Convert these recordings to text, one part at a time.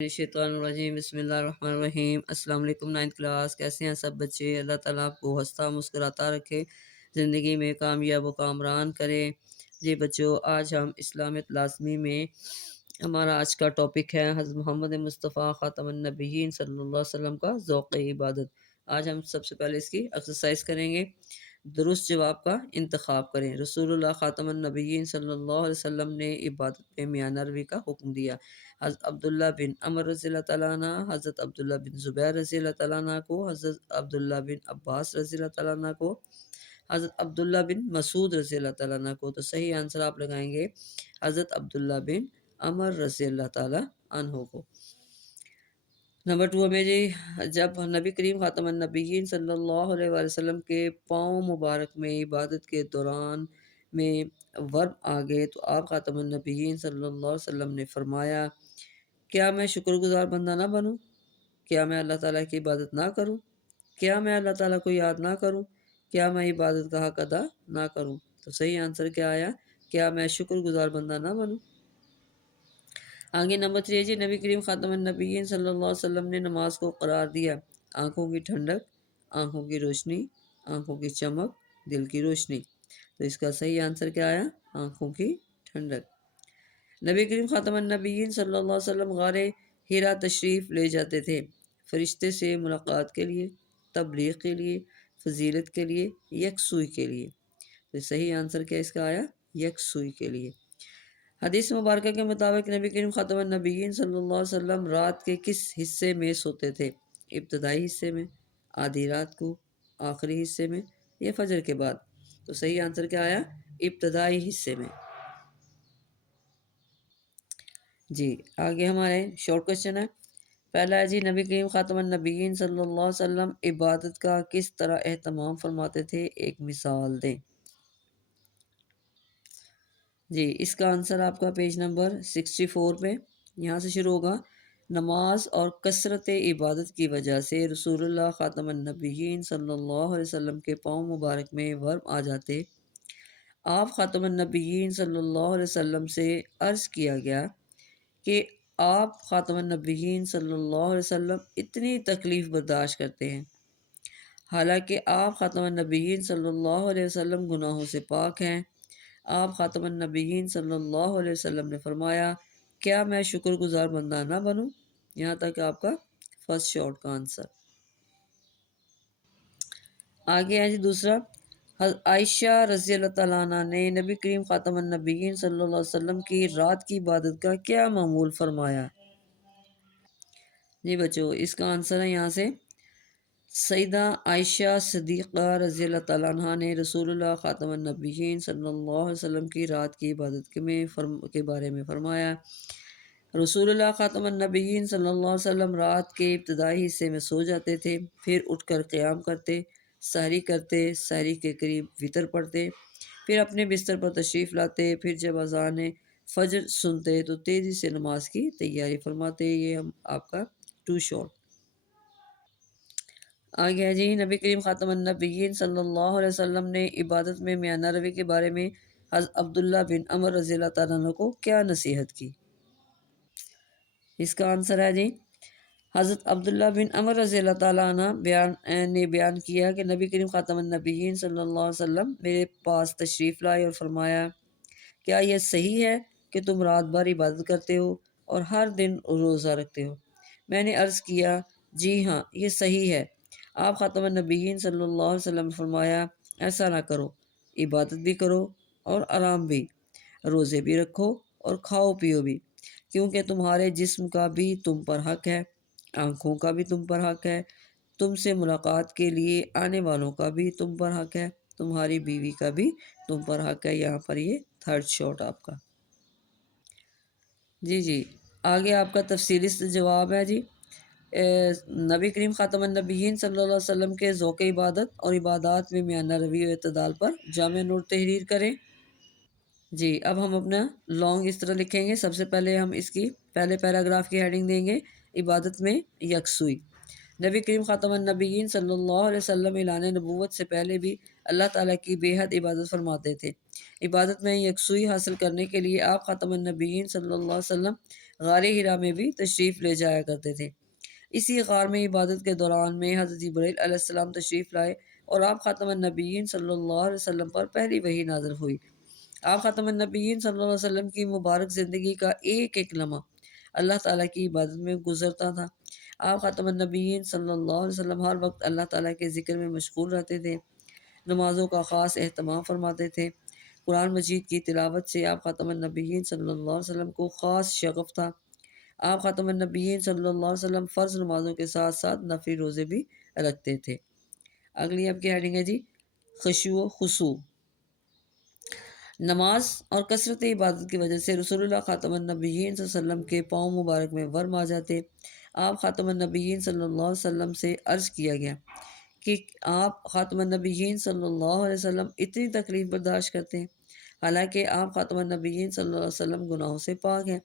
شیطان الرجیم بسم اللہ الرحمن الرحیم۔ السلام علیکم، 9th کلاس، کیسے ہیں سب بچے؟ اللہ تعالیٰ آپ کو ہنستا مسکراتا رکھے، زندگی میں کامیاب و کامران کرے۔ جی بچوں، آج ہم اسلامیت لازمی میں ہمارا آج کا ٹاپک ہے حضرت محمد مصطفیٰ خاتم النبیین صلی اللہ علیہ وسلم کا ذوق عبادت۔ آج ہم سب سے پہلے اس کی ایکسرسائز کریں گے، درست جواب کا انتخاب کریں۔ رسول اللہ خاتم النبیین صلی اللہ علیہ وسلم نے عبادت میں میانہ روی کا حکم دیا۔ حضرت عبداللہ بن عمر رضی اللہ تعالیٰ عنہ، حضرت عبداللہ بن زبیر رضی اللہ تعالیٰ عنہ کو، حضرت عبداللہ بن عباس رضی اللہ تعالیٰ عنہ کو، حضرت عبداللہ بن مسعود رضی اللہ تعالیٰ عنہ کو۔ تو صحیح آنسر آپ لگائیں گے حضرت عبداللہ بن عمر رضی اللہ تعالیٰ عنہ کو۔ نمبر 2 میں جی، جب نبی کریم خاتم النبیین صلی اللہ علیہ وآلہ وسلم کے پاؤں مبارک میں عبادت کے دوران میں ورم آ گئے تو آپ خاتم النبیین صلی اللہ علیہ وسلم نے فرمایا، کیا میں شکر گزار بندہ نہ بنوں؟ کیا میں اللہ تعالیٰ کی عبادت نہ کروں؟ کیا میں اللہ تعالیٰ کو یاد نہ کروں؟ کیا میں عبادت کا حق ادا نہ کروں؟ تو صحیح آنسر کیا آیا؟ کیا میں شکر گزار بندہ نہ بنوں؟ آگے نمبر 3 جی، نبی کریم خاتم النبیین صلی اللہ علیہ وسلم نے نماز کو قرار دیا، آنکھوں کی ٹھنڈک، آنکھوں کی روشنی، آنکھوں کی چمک، دل کی روشنی۔ تو اس کا صحیح آنسر کیا آیا؟ آنکھوں کی ٹھنڈک۔ نبی کریم خاتم النبیین صلی اللہ علیہ وسلم غار حرا تشریف لے جاتے تھے، فرشتے سے ملاقات کے لیے، تبلیغ کے لیے، فضیلت کے لیے، یکسوئی کے لیے۔ تو صحیح آنسر کیا اس کا آیا؟ یکسوئی کے لیے۔ حدیث مبارکہ کے مطابق نبی کریم خاتم النبیین صلی اللہ علیہ وسلم رات کے کس حصے میں سوتے تھے؟ ابتدائی حصے میں، آدھی رات کو، آخری حصے میں، یا فجر کے بعد؟ تو صحیح آنسر کیا آیا؟ ابتدائی حصے میں۔ جی آگے ہمارے شارٹ کوشچن ہے۔ پہلا ہے جی، نبی کریم خاتم النبیین صلی اللہ علیہ وسلم عبادت کا کس طرح اہتمام فرماتے تھے؟ ایک مثال دیں۔ جی اس کا آنسر آپ کا پیج نمبر 64 پہ، یہاں سے شروع ہوگا۔ نماز اور کثرت عبادت کی وجہ سے رسول اللہ خاتم النبیین صلی اللہ علیہ وسلم کے پاؤں مبارک میں ورم آ جاتے۔ آپ خاتم النبیین صلی اللہ علیہ وسلم سے عرض کیا گیا کہ آپ خاتم النبیین صلی اللہ علیہ وسلم اتنی تکلیف برداشت کرتے ہیں، حالانکہ آپ خاتم النبیین صلی اللہ علیہ وسلم گناہوں سے پاک ہیں۔ آپ خاتم النبیین صلی اللہ علیہ وسلم نے فرمایا، کیا میں شکر گزار بندہ نہ بنوں؟ یہاں تک آپ کا فرسٹ شارٹ کا آنسر۔ آگے ہے جی دوسرا، عائشہ رضی اللہ تعالیٰ عنہ نے نبی کریم خاتم النبیین صلی اللہ علیہ وسلم کی رات کی عبادت کا کیا معمول فرمایا؟ جی بچوں اس کا آنسر ہے یہاں سے، سیدہ عائشہ صدیقہ رضی اللہ تعالیٰ عنہ نے رسول اللہ خاتم النبیین صلی اللہ علیہ وسلم کی رات کی عبادت کے بارے میں فرمایا، رسول اللہ خاتم النبیین صلی اللہ علیہ وسلم رات کے ابتدائی حصے میں سو جاتے تھے، پھر اٹھ کر قیام کرتے، سحری کرتے، سحری کے قریب وطر پڑھتے، پھر اپنے بستر پر تشریف لاتے، پھر جب اذان فجر سنتے تو تیزی سے نماز کی تیاری فرماتے۔ یہ ہم آپ کا 2 شارٹ۔ آگے ہے جی، نبی کریم خاتم النبیین صلی اللہ علیہ وسلم نے عبادت میں میانہ روی کے بارے میں حضرت عبداللہ بن عمر رضی اللہ تعالیٰ عنہ کو کیا نصیحت کی؟ اس کا آنسر ہے جی، حضرت عبداللہ بن عمر رضی اللہ تعالیٰ عنہ نے بیان کیا کہ نبی کریم خاتم النبیین صلی اللہ علیہ وسلم میرے پاس تشریف لائے اور فرمایا، کیا یہ صحیح ہے کہ تم رات بھر عبادت کرتے ہو اور ہر دن روزہ رکھتے ہو؟ میں نے عرض کیا، جی ہاں یہ صحیح ہے۔ آپ خاتم النبیین صلی اللہ علیہ وسلم نے فرمایا، ایسا نہ کرو، عبادت بھی کرو اور آرام بھی، روزے بھی رکھو اور کھاؤ پیو بھی، کیونکہ تمہارے جسم کا بھی تم پر حق ہے، آنکھوں کا بھی تم پر حق ہے، تم سے ملاقات کے لیے آنے والوں کا بھی تم پر حق ہے، تمہاری بیوی کا بھی تم پر حق ہے۔ یہاں پر یہ 3rd شارٹ آپ کا۔ جی آگے آپ کا تفصیلی جواب ہے جی، نبی کریم خاتم النبیین صلی اللہ علیہ وسلم کے ذوق عبادت اور عبادات میں میانہ روی و اعتدال پر جامع نوٹ تحریر کریں۔ جی اب ہم اپنا لانگ اس طرح لکھیں گے۔ سب سے پہلے ہم اس کی پہلے پیراگراف کی ہیڈنگ دیں گے، عبادت میں یکسوئی۔ نبی کریم خاتم النبیین صلی اللہ علیہ وسلم اعلان نبوت سے پہلے بھی اللہ تعالیٰ کی بے حد عبادت فرماتے تھے۔ عبادت میں یکسوئی حاصل کرنے کے لیے آپ خاتم النبیین صلی اللہ علیہ وسلم غار ہرا میں بھی تشریف لے جایا کرتے تھے۔ اسی غار میں عبادت کے دوران میں حضرت جبرائیل علیہ السلام تشریف لائے اور آپ خاتم النبیین صلی اللہ علیہ وسلم پر پہلی وحی نازل ہوئی۔ آپ خاتم النبیین صلی اللہ علیہ وسلم کی مبارک زندگی کا ایک ایک لمحہ اللہ تعالیٰ کی عبادت میں گزرتا تھا۔ آپ خاتم النبیین صلی اللہ علیہ وسلم ہر وقت اللہ تعالیٰ کے ذکر میں مشغول رہتے تھے، نمازوں کا خاص اہتمام فرماتے تھے۔ قرآن مجید کی تلاوت سے آپ خاتم النبیین صلی اللہ علیہ وسلم کو خاص شغف تھا۔ آپ خاتم النبیین صلی اللہ علیہ وسلم فرض نمازوں کے ساتھ ساتھ نفلی روزے بھی رکھتے تھے۔ اگلی آپ کی ہیڈنگ ہے جی خشوع و خضوع۔ نماز اور کثرت عبادت کی وجہ سے رسول اللہ خاتم النبیین صلی اللہ علیہ وسلم کے پاؤں مبارک میں ورم آ جاتے۔ آپ خاتم النبیین صلی اللہ علیہ وسلم سے عرض کیا گیا کہ آپ خاتم النبیین صلی اللہ علیہ وسلم اتنی تکلیف برداشت کرتے ہیں، حالانکہ آپ خاتم النبیین صلی اللہ علیہ وسلم گناہوں سے پاک ہیں۔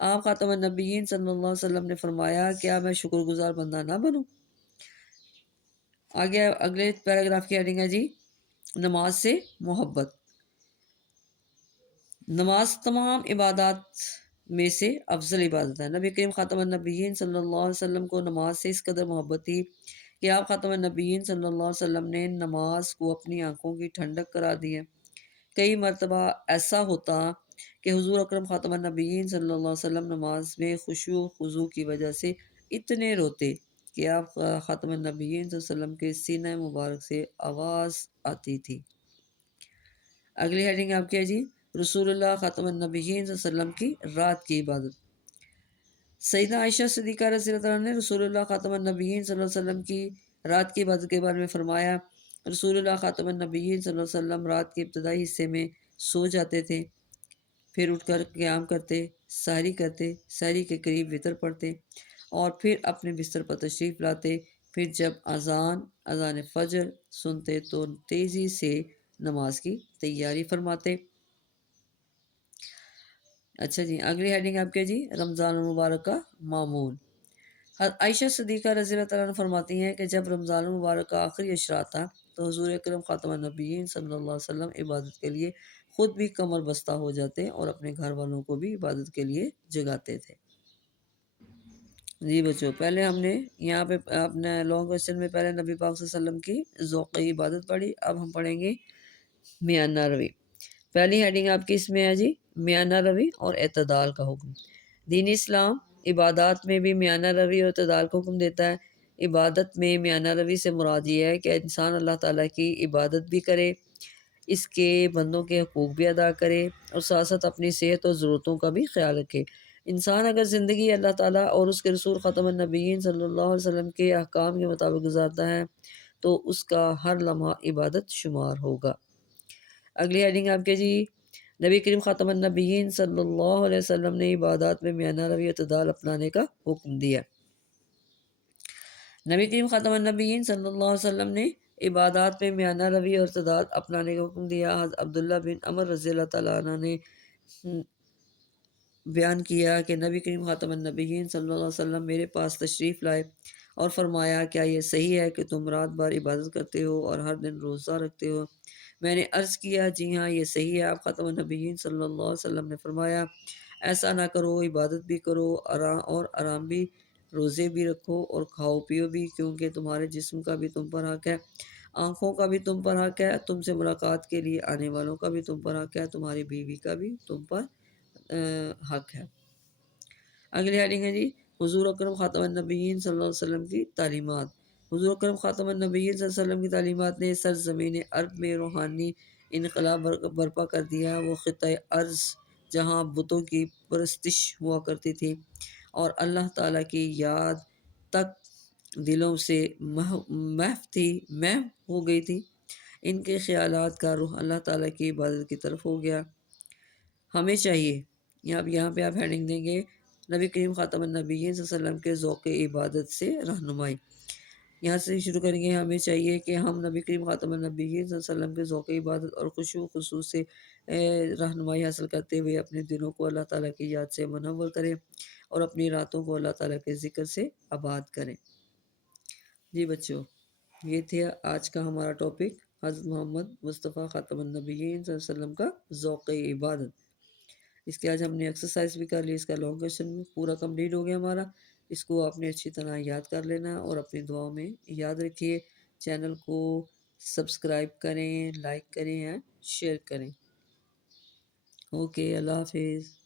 آپ خاتم النبیین صلی اللہ علیہ وسلم نے فرمایا کیا میں شکر گزار بندہ نہ بنوں؟ آگے اگلے پیراگراف کی ہیڈنگ ہے جی نماز سے محبت۔ نماز تمام عبادات میں سے افضل عبادت ہے۔ نبی کریم خاتم النبیین صلی اللہ علیہ وسلم کو نماز سے اس قدر محبت تھی کہ آپ خاتم النبیین صلی اللہ علیہ وسلم نے نماز کو اپنی آنکھوں کی ٹھنڈک قرار دی ہے۔ کئی مرتبہ ایسا ہوتا کہ حضور اکرم خاتم النبیین صلی اللہ علیہ وسلم نماز میں خشوع و خضوع کی وجہ سے اتنے روتے کہ آپ خاتم النبیین صلی اللہ علیہ وسلم کے سینہ مبارک سے آواز آتی تھی۔ اگلی ہیڈنگ آپ کی ہے جی رسول اللہ خاتم النبیین صلی اللہ علیہ وسلم کی رات کی عبادت۔ سیدہ عائشہ صدیقہ رضی اللہ عنہ نے رسول اللہ خاتم النبیین صلی اللہ علیہ وسلم کی رات کی عبادت کے بارے میں فرمایا، رسول اللہ خاتم النبیین صلی اللہ علیہ وسلم رات کے ابتدائی حصے میں سو جاتے تھے، پھر اٹھ کر قیام کرتے، سحری کے قریب وتر پڑھتے اور پھر اپنے بستر پر تشریف لاتے۔ پھر جب اذان فجر سنتے تو تیزی سے نماز کی تیاری فرماتے۔ اچھا جی اگلی ہیڈنگ آپ کے جی رمضان المبارک کا معمول۔ عائشہ صدیقہ رضی اللہ عنہ فرماتی ہیں کہ جب رمضان المبارک کا آخری اشرا تھا تو حضور اکرم خاتم النبیین صلی اللہ علیہ وسلم عبادت کے لیے خود بھی کمر بستہ ہو جاتے اور اپنے گھر والوں کو بھی عبادت کے لیے جگاتے تھے۔ جی بچوں پہلے ہم نے یہاں پہ اپنے لانگ کوشچن میں پہلے نبی پاک صلی اللہ علیہ وسلم کی ذوق عبادت پڑھی، اب ہم پڑھیں گے میانہ روی۔ پہلی ہیڈنگ آپ کی اس میں ہے جی میانہ روی اور اعتدال کا حکم۔ دین اسلام عبادات میں بھی میانہ روی اور اعتدال کا حکم دیتا ہے۔ عبادت میں میانہ روی سے مراد یہ ہے کہ انسان اللہ تعالیٰ کی عبادت بھی کرے، اس کے بندوں کے حقوق بھی ادا کرے اور ساتھ ساتھ اپنی صحت اور ضرورتوں کا بھی خیال رکھے۔ انسان اگر زندگی اللہ تعالیٰ اور اس کے رسول خاتم النبیین صلی اللہ علیہ وسلم کے احکام کے مطابق گزارتا ہے تو اس کا ہر لمحہ عبادت شمار ہوگا۔ اگلی ہیڈنگ آپ کے جی نبی کریم خاتم النبیین صلی اللہ علیہ وسلم نے عبادات میں میانہ روی اعتدال اپنانے کا حکم دیا۔ نبی کریم خاتم النبیین صلی اللہ علیہ وسلم نے عبادات میں میانہ روی اور اعتدال اپنانے کا حکم دیا۔ حضرت عبداللہ بن عمر رضی اللہ تعالیٰ عنہ نے بیان کیا کہ نبی کریم خاتم النبیین صلی اللہ علیہ وسلم میرے پاس تشریف لائے اور فرمایا کیا یہ صحیح ہے کہ تم رات بھر عبادت کرتے ہو اور ہر دن روزہ رکھتے ہو؟ میں نے عرض کیا جی ہاں یہ صحیح ہے۔ آپ خاتم النبیین صلی اللہ علیہ وسلم نے فرمایا ایسا نہ کرو، عبادت بھی کرو اور آرام بھی، روزے بھی رکھو اور کھاؤ پیو بھی، کیونکہ تمہارے جسم کا بھی تم پر حق ہے، آنکھوں کا بھی تم پر حق ہے، تم سے ملاقات کے لیے آنے والوں کا بھی تم پر حق ہے، تمہاری بیوی کا بھی تم پر حق ہے۔ اگلی ہیڈنگ ہے جی حضور اکرم خاتم النبیین صلی اللہ علیہ وسلم کی تعلیمات۔ حضور اکرم خاتم النبیین صلی اللہ علیہ وسلم کی تعلیمات نے سرزمین عرب میں روحانی انقلاب برپا کر دیا۔ وہ خطۂ ارض جہاں بتوں کی پرستش ہوا کرتی تھی اور اللہ تعالیٰ کی یاد تک دلوں سے محو ہو گئی تھی، ان کے خیالات کا رخ اللہ تعالیٰ کی عبادت کی طرف ہو گیا۔ ہمیں چاہیے یہاں پہ آپ ہیڈنگ دیں گے نبی کریم خاتم النبیین صلی اللہ علیہ وسلم کے ذوق عبادت سے رہنمائی۔ یہاں سے شروع کریں گے ہمیں چاہیے کہ ہم نبی کریم خاتم النبیین صلی اللہ علیہ وسلم کے ذوق عبادت اور خشوع و خضوع سے رہنمائی حاصل کرتے ہوئے اپنے دلوں کو اللہ تعالیٰ کی یاد سے منور کریں اور اپنی راتوں کو اللہ تعالیٰ کے ذکر سے آباد کریں۔ جی بچوں یہ تھے آج کا ہمارا ٹاپک حضرت محمد مصطفیٰ خاتم النبیین صلی اللہ علیہ وسلم کا ذوق عبادت۔ اس کے آج ہم نے ایکسرسائز بھی کر لی، اس کا لانگ کویشچن پورا کمپلیٹ ہو گیا ہمارا۔ اس کو آپ نے اچھی طرح یاد کر لینا اور اپنی دعاؤں میں یاد رکھیے۔ چینل کو سبسکرائب کریں، لائک کریں، شیئر کریں۔ اوکے، اللہ حافظ۔